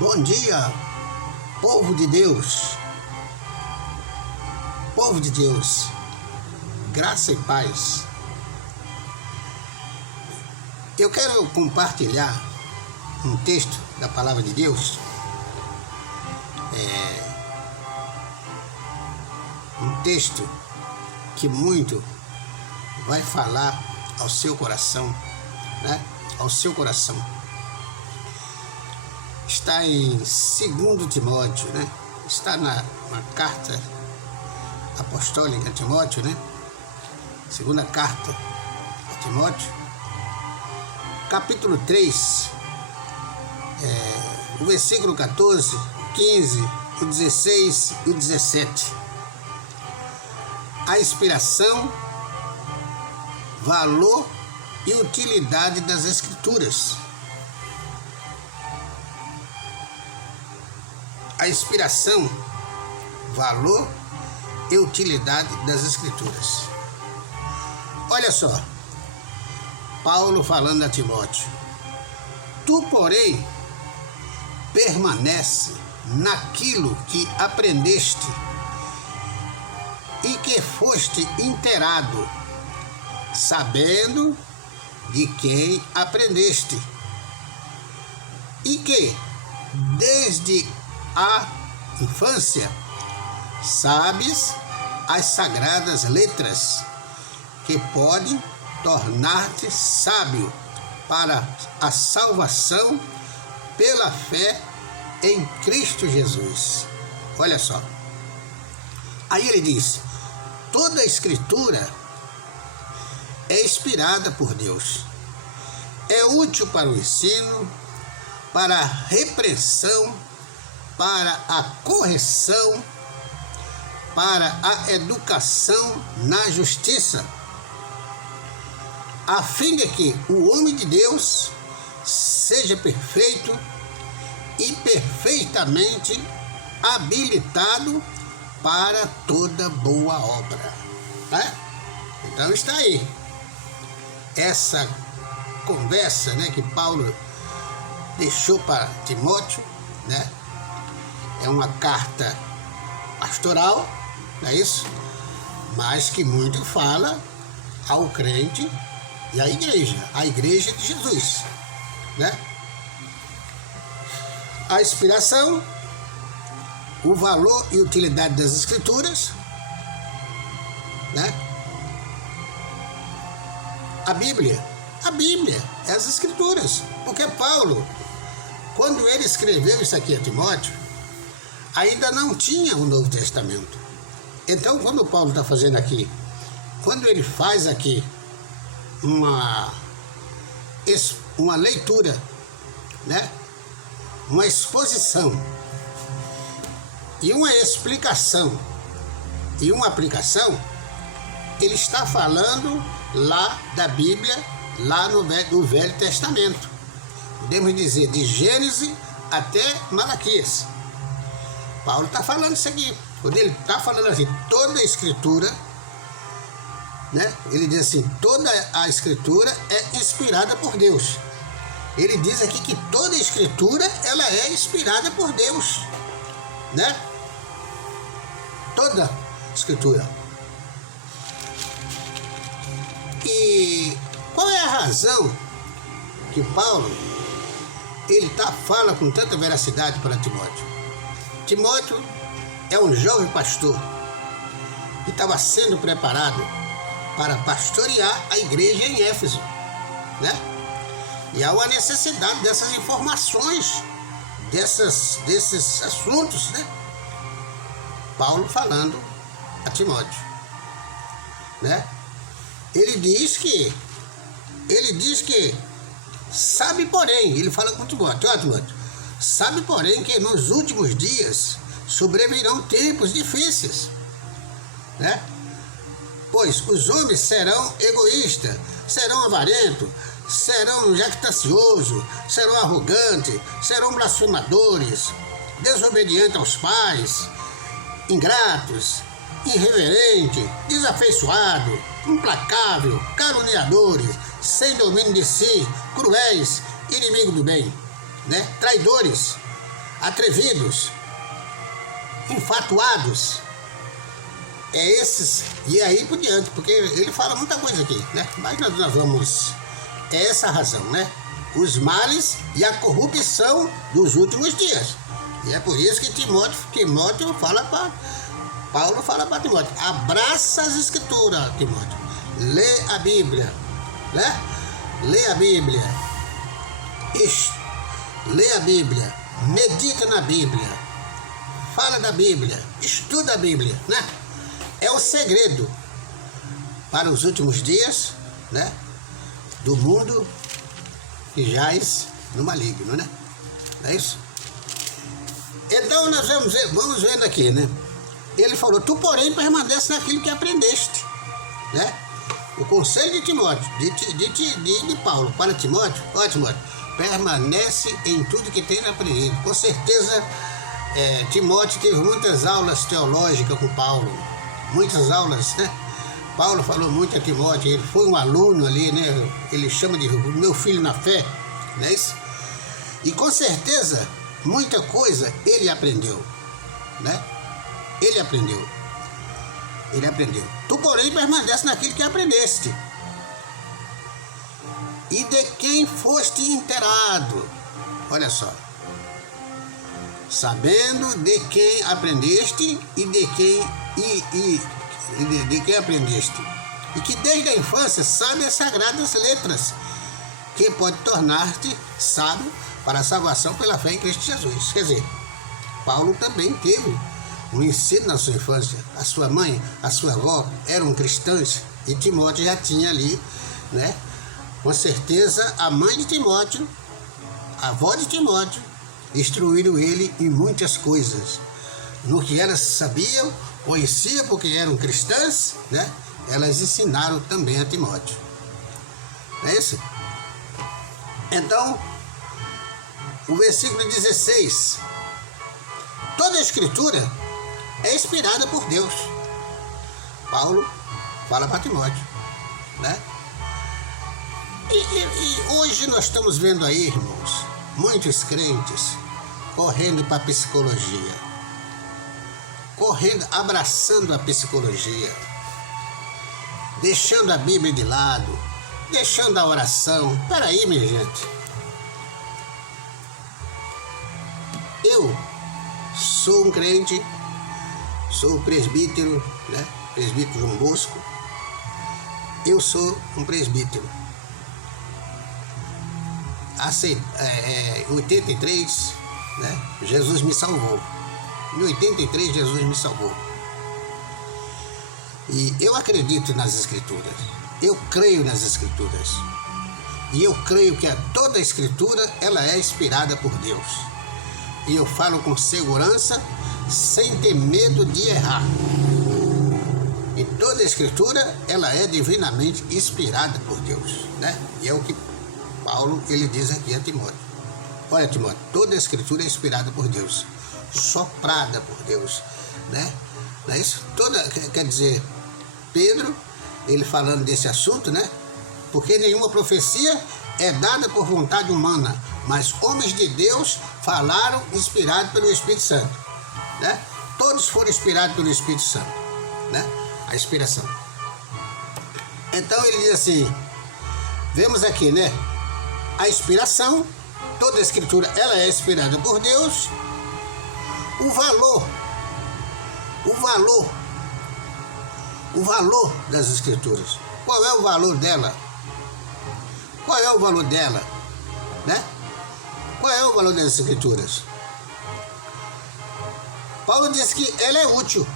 Bom dia, povo de Deus, graça e paz. Eu quero compartilhar um texto da palavra de Deus, um texto que muito vai falar ao seu coração, né? Ao seu coração. Está em 2 Timóteo, né? Está na carta apostólica a Timóteo, né? Segunda carta a Timóteo, capítulo 3, o versículo 14, 15, o 16 e o 17. A inspiração, valor e utilidade das Escrituras. A inspiração, valor e utilidade das Escrituras. Olha só, Paulo falando a Timóteo: tu, porém, permanece naquilo que aprendeste e que foste inteirado, sabendo de quem aprendeste, e que, desde a infância, sabes as sagradas letras, que podem tornar-te sábio para a salvação pela fé em Cristo Jesus. Olha só. Aí ele diz: toda a Escritura é inspirada por Deus. É útil para o ensino, para a repreensão, para a correção, para a educação na justiça, a fim de que o homem de Deus seja perfeito e perfeitamente habilitado para toda boa obra. Né? Então está aí essa conversa, né, que Paulo deixou para Timóteo, né? É uma carta pastoral, não é isso? Mas que muito fala ao crente e à igreja de Jesus, né? A inspiração, o valor e utilidade das Escrituras, né? A Bíblia, as Escrituras, porque Paulo, quando ele escreveu isso aqui a Timóteo, ainda não tinha o Novo Testamento. Então, quando Paulo está fazendo aqui, quando ele faz aqui uma leitura, né? Uma exposição e uma explicação e uma aplicação, ele está falando lá da Bíblia, lá no Velho Testamento. Podemos dizer de Gênesis até Malaquias. Paulo está falando isso aqui. Quando ele está falando assim, toda a Escritura, né? Ele diz assim, toda a Escritura é inspirada por Deus. Ele diz aqui que toda a Escritura, ela é inspirada por Deus, né? Toda a Escritura. E qual é a razão que Paulo, fala com tanta veracidade para Timóteo? Timóteo é um jovem pastor que estava sendo preparado para pastorear a igreja em Éfeso, né? E há uma necessidade dessas informações, desses assuntos, né? Paulo falando a Timóteo, né? Ele diz que sabe, porém, ele fala com Timóteo: Timóteo, sabe, porém, que nos últimos dias sobrevirão tempos difíceis, né? Pois os homens serão egoístas, serão avarentos, serão jactanciosos, serão arrogantes, serão blasfemadores, desobedientes aos pais, ingratos, irreverentes, desafeiçoados, implacáveis, caluniadores, sem domínio de si, cruéis, inimigos do bem, né? Traidores, atrevidos, enfatuados, esses, e aí por diante, porque ele fala muita coisa aqui, né? Mas nós vamos, é essa a razão, né? Os males e a corrupção dos últimos dias. E é por isso que Timóteo fala para Paulo fala para Timóteo: abraça as escrituras, Timóteo. Lê a Bíblia, né? Lê a Bíblia. Lê a Bíblia. Medita na Bíblia. Fala da Bíblia. Estuda a Bíblia, né? É o segredo para os últimos dias, né? Do mundo que jaz no maligno, né? Não é isso? Então nós vamos vendo aqui, né? Ele falou: tu porém permanece naquilo que aprendeste, né? O conselho de Timóteo, de Paulo para Timóteo: ó Timóteo, permanece em tudo que tens aprendido. Com certeza Timóteo teve muitas aulas teológicas com Paulo, muitas aulas, né? Paulo falou muito a Timóteo, ele foi um aluno ali, né? Ele chama de meu filho na fé, não é isso? E com certeza muita coisa ele aprendeu, né? Ele aprendeu. Tu, porém, permanece naquilo que aprendeste e de quem foste inteirado. Olha só. Sabendo de quem aprendeste e de quem aprendeste. E que desde a infância sabe as sagradas letras, que pode tornar-te sábio para a salvação pela fé em Cristo Jesus. Quer dizer, Paulo também teve um ensino na sua infância. A sua mãe, a sua avó eram cristãs e Timóteo já tinha ali, né? Com certeza a mãe de Timóteo, a avó de Timóteo, instruíram ele em muitas coisas. No que elas sabiam, conheciam porque eram cristãs, né? Elas ensinaram também a Timóteo. Não é isso? Então, o versículo 16. Toda a escritura é inspirada por Deus. Paulo fala para Timóteo, né? E hoje nós estamos vendo aí, irmãos, muitos crentes correndo para a psicologia, abraçando a psicologia, deixando a Bíblia de lado, deixando a oração. Peraí, minha gente. Eu sou um crente, sou presbítero, né? Presbítero João Bosco. Eu sou um presbítero. Em 83, né? Jesus me salvou. Em 83, Jesus me salvou. E eu acredito nas Escrituras. Eu creio nas Escrituras. E eu creio que toda a Escritura, ela é inspirada por Deus. E eu falo com segurança, sem ter medo de errar. E toda a Escritura, ela é divinamente inspirada por Deus, né? E é o que Paulo, ele diz aqui a Timóteo: olha, Timóteo, toda a Escritura é inspirada por Deus, soprada por Deus, né? Não é isso? Quer dizer, Pedro, ele falando desse assunto, né? Porque nenhuma profecia é dada por vontade humana, mas homens de Deus falaram inspirados pelo Espírito Santo, né? Todos foram inspirados pelo Espírito Santo, né? A inspiração. Então ele diz assim, vemos aqui, né? A inspiração, toda a Escritura, ela é inspirada por Deus. O valor das Escrituras. Qual é o valor dela? Qual é o valor dela? Né? Qual é o valor das Escrituras? Paulo diz que ela é útil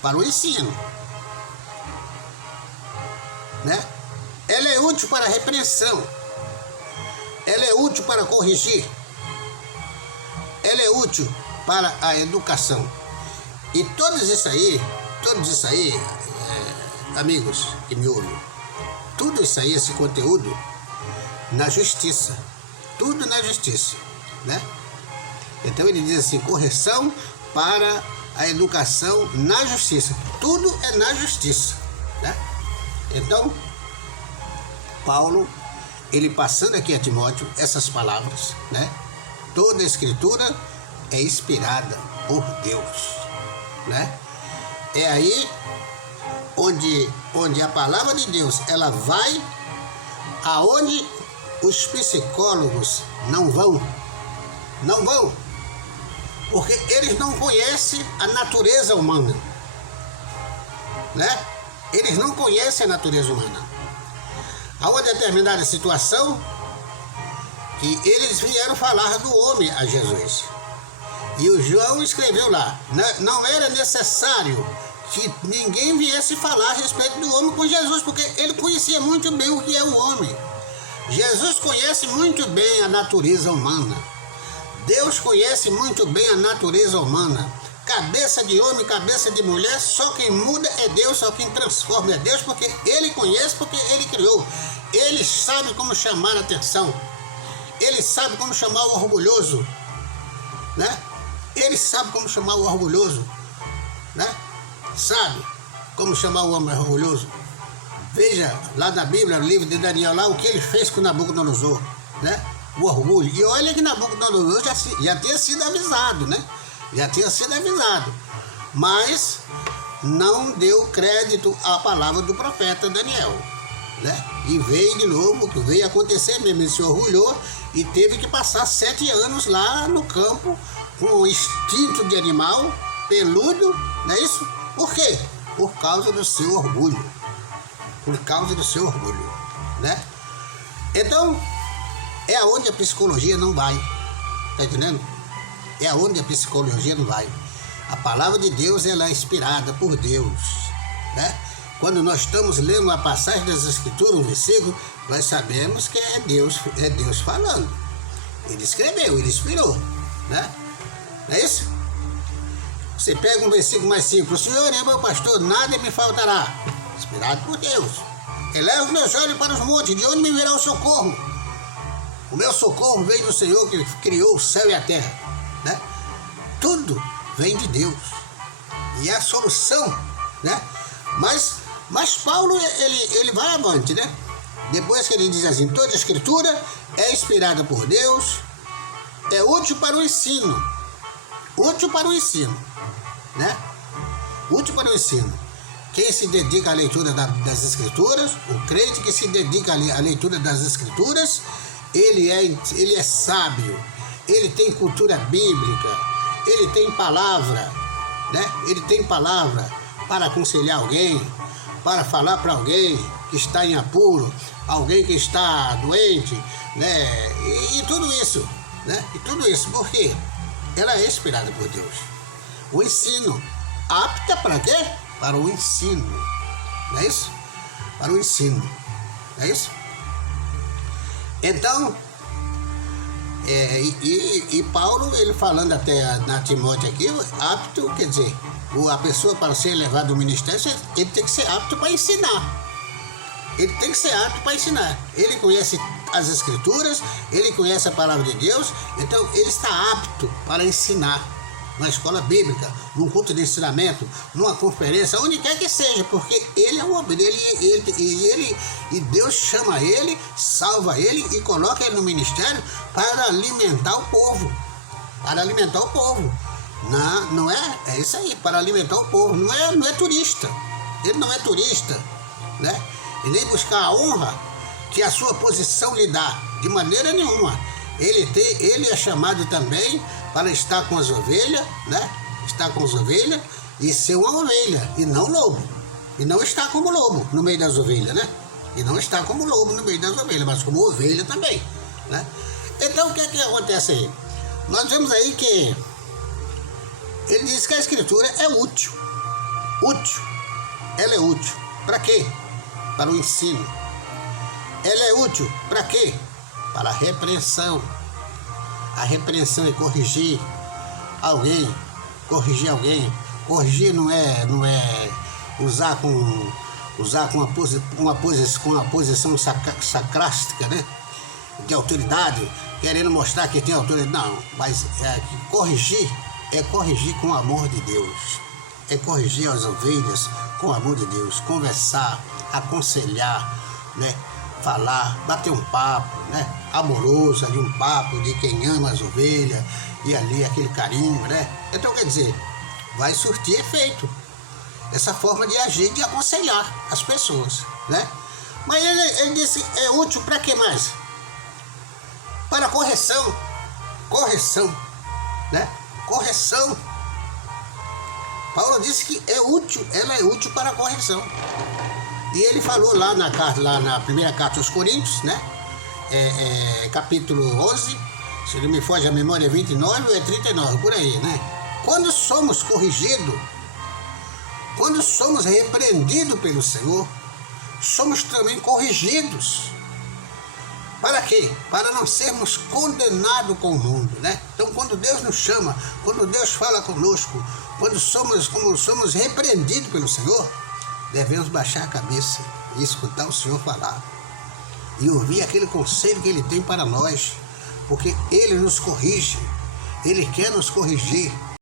para o ensino, né? Ela é útil para a repreensão. Ela é útil para corrigir. Ela é útil para a educação. E todos isso aí, amigos que me ouvem, tudo isso aí, esse conteúdo, na justiça. Tudo na justiça, né? Então ele diz assim, correção para a educação na justiça. Tudo é na justiça, né? Então, Paulo, ele passando aqui a Timóteo essas palavras, né? Toda a Escritura é inspirada por Deus, né? É aí onde a palavra de Deus, ela vai aonde os psicólogos não vão, porque eles não conhecem a natureza humana, né? Eles não conhecem a natureza humana. Há uma determinada situação que eles vieram falar do homem a Jesus. E o João escreveu lá, não era necessário que ninguém viesse falar a respeito do homem com Jesus, porque ele conhecia muito bem o que é o homem. Jesus conhece muito bem a natureza humana. Deus conhece muito bem a natureza humana. Cabeça de homem, cabeça de mulher, só quem muda é Deus, só quem transforma é Deus, porque Ele conhece, porque Ele criou. Ele sabe como chamar a atenção. Ele sabe como chamar o orgulhoso, né? Ele sabe como chamar o orgulhoso, né? Sabe como chamar o homem orgulhoso. Veja lá na Bíblia, no livro de Daniel, lá o que ele fez com Nabucodonosor, né? O orgulho. E olha que Nabucodonosor já tinha sido avisado, né? Já tinha sido avisado. Mas não deu crédito à palavra do profeta Daniel, né? E veio de novo, que veio acontecer mesmo. Ele se orgulhou e teve que passar 7 anos lá no campo com o instinto de animal, peludo, não é isso? Por quê? Por causa do seu orgulho. Por causa do seu orgulho, né? Então, é aonde a psicologia não vai. Tá entendendo? É aonde a psicologia não vai. A palavra de Deus, ela é inspirada por Deus, né? Quando nós estamos lendo uma passagem das Escrituras, um versículo, nós sabemos que é Deus falando. Ele escreveu, ele inspirou, né? Não é isso? Você pega um versículo mais simples: o Senhor é meu pastor, nada me faltará. Inspirado por Deus. Eleva os meus olhos para os montes, de onde me virá o socorro? O meu socorro vem do Senhor que criou o céu e a terra, né? Tudo vem de Deus. E a solução, né? Mas Paulo, ele vai avante, né? Depois que ele diz assim: toda a escritura é inspirada por Deus, é útil para o ensino. Útil para o ensino, né? Útil para o ensino. Quem se dedica à leitura das Escrituras, o crente que se dedica à leitura das Escrituras, ele é sábio, ele tem cultura bíblica, ele tem palavra, né? Ele tem palavra para aconselhar alguém, para falar para alguém que está em apuro, alguém que está doente, né? E tudo isso, né? E tudo isso, por quê? Ela é inspirada por Deus. O ensino, apta para quê? Para o ensino, não é isso? Para o ensino, não é isso? Então, e Paulo, ele falando até na Timóteo aqui, apto, quer dizer, a pessoa para ser elevada ao ministério, ele tem que ser apto para ensinar. Ele tem que ser apto para ensinar. Ele conhece as Escrituras, ele conhece a palavra de Deus, então ele está apto para ensinar. Na escola bíblica, num culto de ensinamento, numa conferência, onde quer que seja, porque ele é um homem, e Deus chama ele, salva ele e coloca ele no ministério para alimentar o povo. Para alimentar o povo. Não é? É isso aí, para alimentar o povo. Não é turista. Ele não é turista, né? E nem buscar a honra que a sua posição lhe dá, de maneira nenhuma. Ele é chamado também para estar com as ovelhas, né? Estar com as ovelhas e ser uma ovelha, e não lobo. E não estar como lobo no meio das ovelhas, né? E não estar como lobo no meio das ovelhas, mas como ovelha também, né? Então, o que é que acontece aí? Nós vemos aí que ele diz que a Escritura é útil. Útil. Ela é útil. Para quê? Para o ensino. Ela é útil para quê? Para a repreensão. A repreensão é corrigir alguém. Corrigir alguém. Corrigir não é usar com uma posição sarcástica, né? De autoridade, querendo mostrar que tem autoridade. Não, mas corrigir é corrigir com o amor de Deus. É corrigir as ovelhas com o amor de Deus. Conversar, aconselhar, né? Falar, bater um papo, né? Amoroso, ali um papo de quem ama as ovelhas e ali aquele carinho, né? Então, quer dizer, vai surtir efeito essa forma de agir, de aconselhar as pessoas, né? Mas ele disse, é útil para que mais? Para correção, né? Correção. Paulo disse que é útil, ela é útil para a correção. E ele falou lá na primeira carta aos Coríntios, né? Capítulo 11, se não me foge a memória, é 29 ou é 39, por aí, né? Quando somos corrigidos, quando somos repreendidos pelo Senhor, somos também corrigidos. Para quê? Para não sermos condenados com o mundo, né? Então, quando Deus nos chama, quando Deus fala conosco, quando somos repreendidos pelo Senhor, devemos baixar a cabeça e escutar o Senhor falar. E ouvir aquele conselho que Ele tem para nós, porque Ele nos corrige, Ele quer nos corrigir.